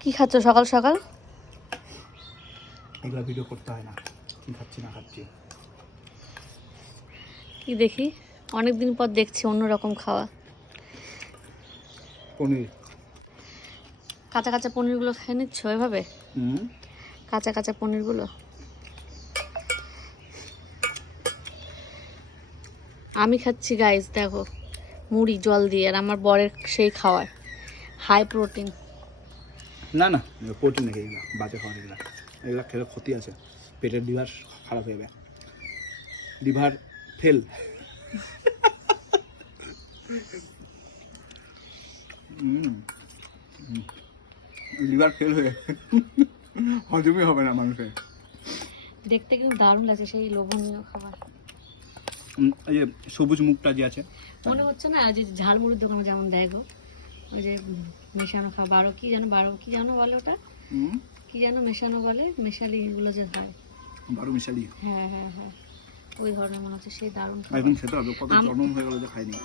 কি খাচ্ছ সকাল সকাল? এগুলো ভিডিও করতে হয় না, কি খাচ্ছি না খাচ্ছি। কি দেখি, অনেকদিন পর দেখছি অন্যরকম খাওয়া। পনির। কাঁচা কাঁচা পনিরগুলো খেয়ে নিচ্ছ এভাবে? কাঁচা কাঁচা পনিরগুলো আমি খাচ্ছি গাইস, দেখো মুড়ি জল দিয়ে, আর আমার বরের সেই খাওয়ার হাই প্রোটিন। না না, প্রোটিন নেই, এগুলো বাজে খাওয়া। এগুলো এগুলো খেলে ক্ষতি আছে, পেটের লিভার খারাপ হয়ে যাবে, লিভার ফেল। লিভার ফেল হয়ে হজমই হবে না মানুষের। দেখতে কিন্তু দারুণ লাগছে, সেই লোভনীয় খাবার। এই যে সবুজ মুখটা যে আছে, মনে হচ্ছে না যে ঝালমুড়ির দোকানে যেমন দেয় গো, ওই যে মেশানো খাবার, বারো কি জানো বলে ওটা, কি যেন মেশানো বলে, মেশালি এগুলো যে হয়, 12 মিশালি। হ্যাঁ হ্যাঁ হ্যাঁ, ওই ধরনের মনে হচ্ছে, সেই দারুণ খাবার। একদম খেতে হবে, কত জনম হয়ে গেল যে খাইনি।